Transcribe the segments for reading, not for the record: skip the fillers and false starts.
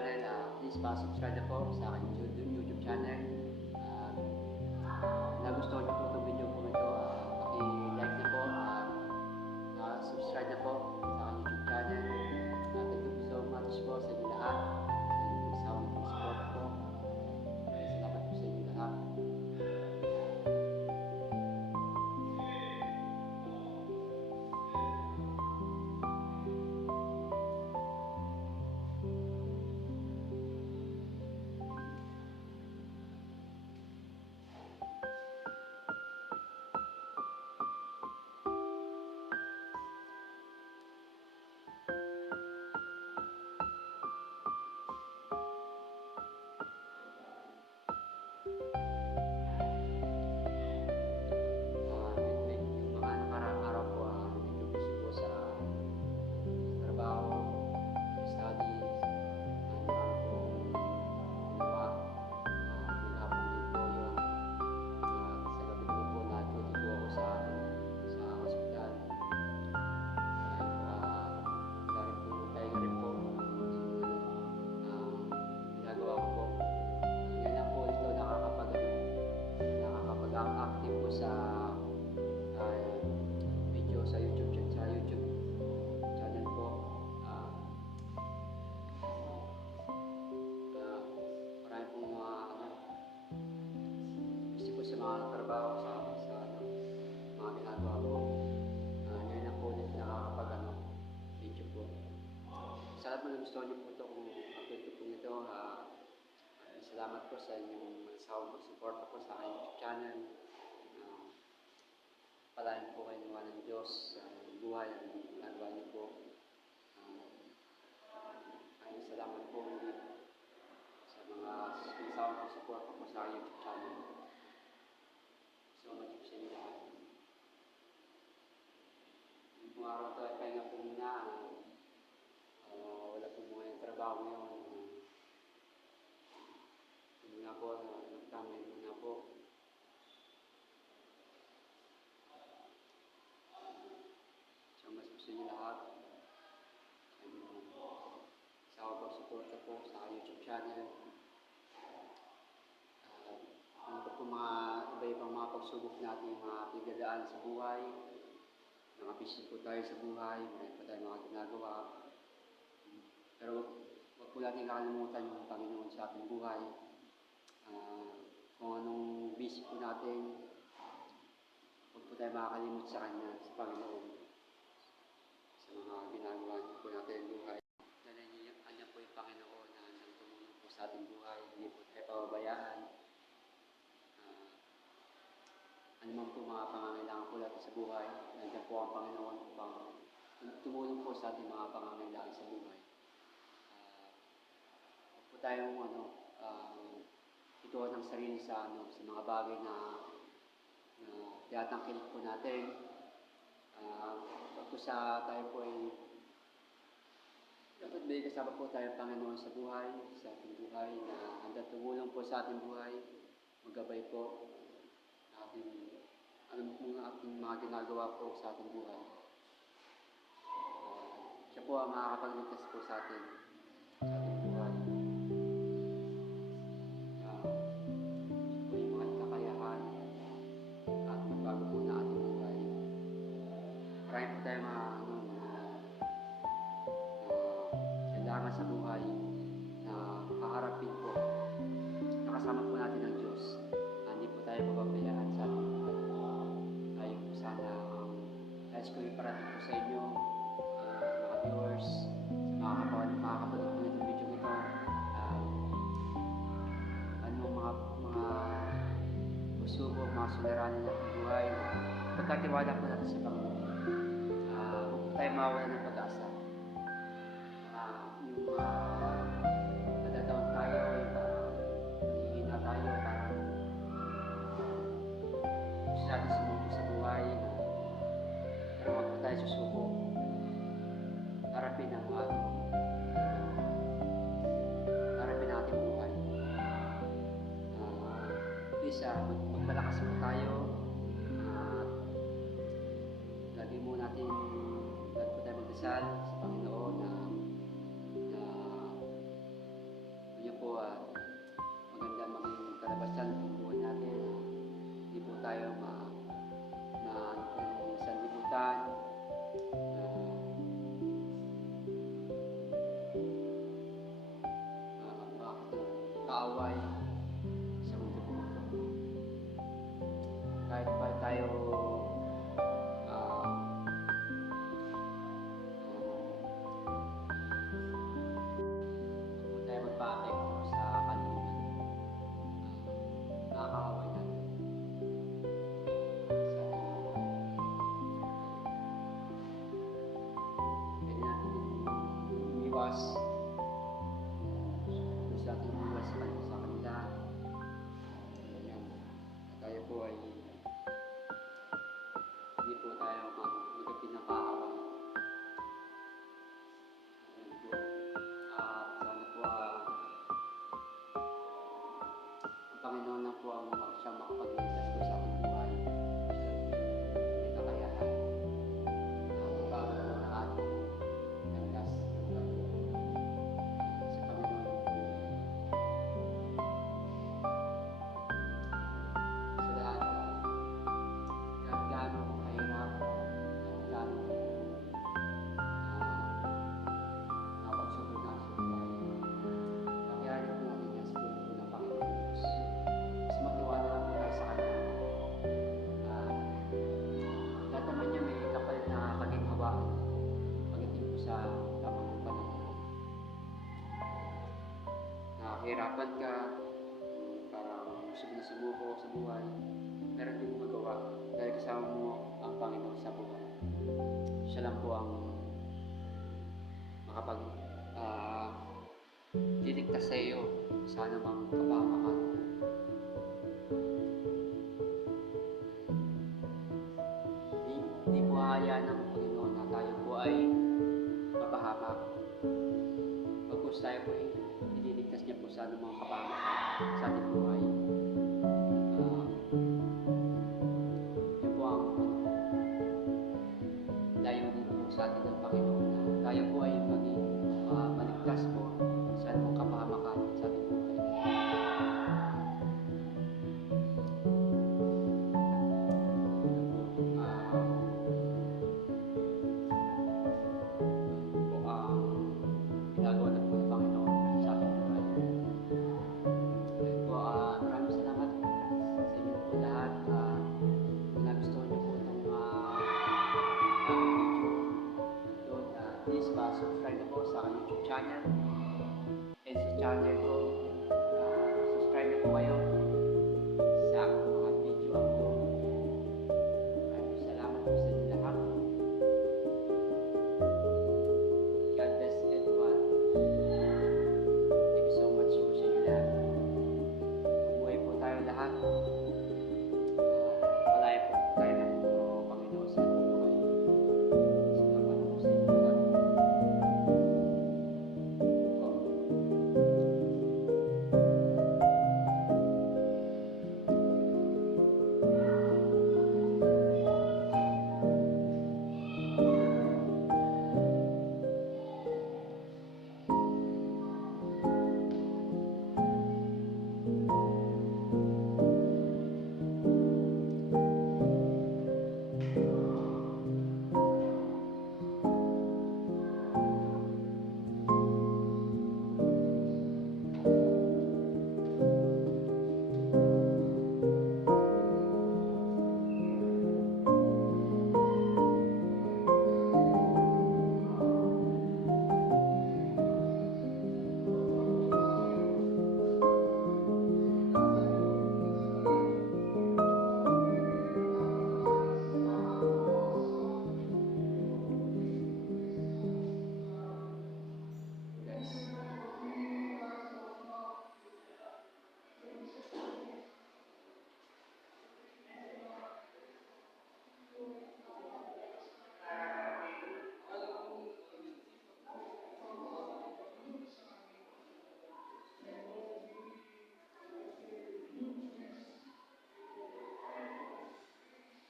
channel. Please pa-subscribe na po sa aking YouTube channel. Nagustuhan niyo po itong video po ito, paki-like na po at subscribe na po sa aking YouTube channel. Thank you so much po sa inyo lahat. Sa inyo po sa support po. Salamat po sa inyo lahat. Active po sa video sa YouTube channel po. Marami pong busy po sa mga trabaho sa mga ginagawa po. Ngayon na po ulit nakakapag video po. Sa lahat ng gusto niyo po ito kung update ko po ito. Salamat po sa inyong mag-support po sa aking YouTube channel. Palain po kayo ng Diyos sa buhay ang ginagawa niyo po. Salamat po ulit sa mga sinasawang support po sa YouTube channel. So much po sa inyo lahat. Yung araw ito ay pahinga po muna. Wala po mga yung trabaho ngayon. Muna po, nagtamay muna po. So mas gusto niyo lahat. Sa ako pag-suporta po sa YouTube channel. Ano po mga iba-ibang mga pagsubok natin, mga pagdadaan sa buhay. Mga busy po tayo sa buhay, mayroon po tayo mga ginagawa. Pero wag po natin kakalimutan yung Panginoon sa ating buhay. Kung anong busy po natin, huwag po tayo makakalimut sa Kanya, sa Panginoon. Sa mga ginagawa po natin sa buhay. Dahil Kanya po yung Panginoon na handang tumulong po sa ating buhay. Hindi po tayo pababayaan. Ano man po mga pangangailangan po natin sa buhay, nandiyan po ang Panginoon upang tumulong po sa ating mga pangangailangan sa buhay. Huwag po tayong ituon ng sarili sa mga bagay na tinatangkilik po natin. Huwag po tayo po ay dapat may kasama po tayo Panginoon sa buhay, sa ating buhay na handang tumulong po sa ating buhay, maggabay po alam po nga ating mga ginagawa po sa ating buhay. Siya po ang makakapagligtas po sa ating buhay. Siya po yung mga kakayahan at magbago po na ating buhay. Marami po tayo kailangan sa buhay na kaharapin po. Nakasama po natin ang Diyos. Hindi po tayo pababayaan sa ating buhay. Tayo po sana nais ko yung parating po sa inyo, mga viewers, sa mga makakapanood po nitong video ito. Mga usubok, mga suliranin natin buhay. Pagkatiwala po natin sa Panginoon. Huwag po tayo mawala ng pag-asa. Nadadaon tayo, hihina tayo, gusto natin sumuko sa buhay, pero huwag po tayo susuko. Harapin ang ating buhay. Please, magpalakas po tayo. Lagi mo natin magdasal sa Panginoon na iwas. Gusto natin iwas sa kanila. Ayan. Tayo po ay hindi po tayo magpinakaaway. Ayan po. Sana po ang Panginoon na po ang siyang makapagligtas po sa ating buhay. Siya lang po may kakayahan. Bago po na ating landas sa Panginoon po. Sa lahat, kahit gaano kahirap, kahit gaano napagsubok na sa buhay, kakayanin po natin yan sa tulong po ng Panginoon Diyos. Mas matiwala lang po tayo sa Kanya. Lahat naman niya may kapal na kaginhawa pagdating po sa tamang panahon. Nakahirapan ka, parang gusto mo na sumuko sa buhay, pero hindi mo magawa dahil kasama mo ang Panginoon sa buhay. Siya lang po ang makapag liligtas sa iyo sa anumang kapahamakan. Hindi po hahayaan ng Panginoon na tayo po ay mapahamak. Pagkus tayo po ay ililigtas niya po sa anumang kapahamakan sa ating buhay. Yun po ang layunin po sa atin ng Panginoon na tayo po ay maging maligtas po sa anumang kapahamakan sa ating buhay. Ginagawa na po ng Panginoon sa ating buhay. Kaya po, maraming salamat sa inyo po lahat. Kung nagustuhan niyo po itong video, please subscribe na po sa aking YouTube channel. And sa channel ko, subscribe na po kayo sa aking mga video upload. Maraming salamat po sa inyo lahat. God bless everyone. Thank you so much po sa inyo lahat. Buhay po tayo lahat. Palaya po tayo ng Panginoon sa ating buhay. Salamat po sa inyo lahat.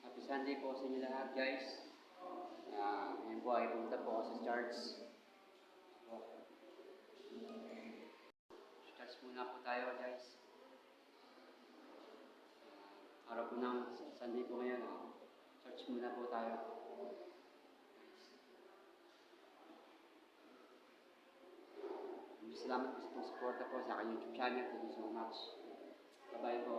Happy Sunday po sa inyo lahat, guys. Ngayon po ay pumunta po ako sa church. Church muna po tayo, guys. Araw po ng Sunday po ngayon. Church muna po tayo. Salamat po sa suporta po sa aking YouTube channel. Thank you so much. Bye-bye po.